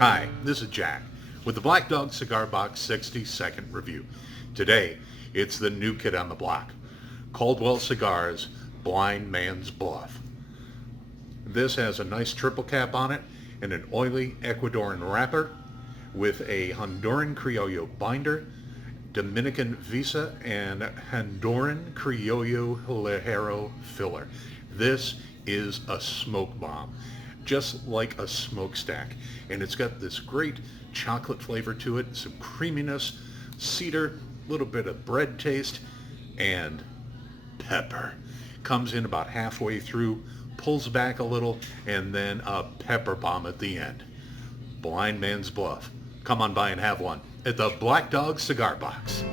Hi, this is Jack with the Black Dog Cigar Box 60-second review. Today, it's the new kid on the block, Caldwell Cigars Blind Man's Bluff. This has a nice triple cap on it and an oily Ecuadorian wrapper with a Honduran Criollo binder, Dominican Visa, and Honduran Criollo Ligero filler. This is a smoke bomb, just like a smokestack, and it's got this great chocolate flavor to it, some creaminess, cedar, a little bit of bread taste, and pepper. Comes in about halfway through, pulls back a little, and then a pepper bomb at the end. Blind Man's Bluff. Come on by and have one at the Black Dog Cigar Box.